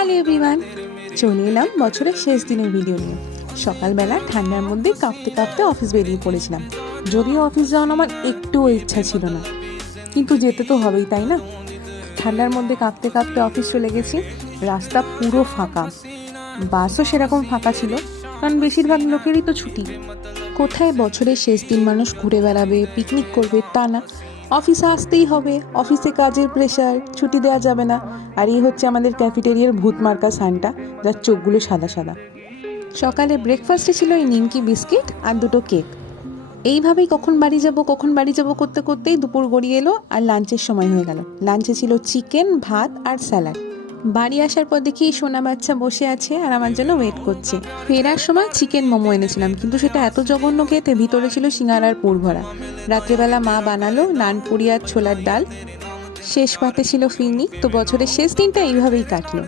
Hello everyone, চলে এলাম বছরের শেষ দিনের ভিডিও নিয়ে। সকালবেলা ঠান্ডার মধ্যে কাঁপতে কাঁপতে অফিস বেরিয়ে পড়েছিলাম। যদিও অফিস যাওয়ার আমার একটুও ইচ্ছা ছিল না, কিন্তু যেতে তো হবেই, তাই না? ঠান্ডার মধ্যে কাঁপতে কাঁপতে অফিস চলে গেছি। রাস্তা পুরো ফাঁকা, বাসও সেরকম ফাঁকা ছিল, কারণ বেশিরভাগ লোকেরই তো ছুটি। কোথায় বছরের শেষ দিন মানুষ ঘুরে বেড়াবে, পিকনিক করবে তা না, অফিসে আসতেই হবে। অফিসে কাজের প্রেশার, ছুটি দেওয়া যাবে না। আর এই হচ্ছে আমাদের ক্যাফেটেরিয়ার ভূত মার্কা সানটা, যার চোখগুলো সাদা সাদা। সকালে ব্রেকফাস্টে ছিল এই নিমকি বিস্কিট আর দুটো কেক। এইভাবেই কখন বাড়ি যাব করতে করতেই দুপুর গড়িয়ে এলো, আর লাঞ্চের সময় হয়ে গেল। লাঞ্চে ছিল চিকেন, ভাত আর স্যালাড। বাড়ি আসার পর দেখি সোনা বাচ্চা বসে আছে আর আমার জন্য ওয়েট করছে। ফেরার সময় চিকেন মোমো এনেছিলাম, কিন্তু সেটা এত জঘন্য খেতে, ভিতরে ছিল সিঙ্গারার পুর ভরা। রাত্রেবেলা মা বানালো নানপুরি আর ছোলার ডাল। শেষ পাতে ছিল ফিরনি। তো বছরের শেষ দিনটা এইভাবেই কাটলো।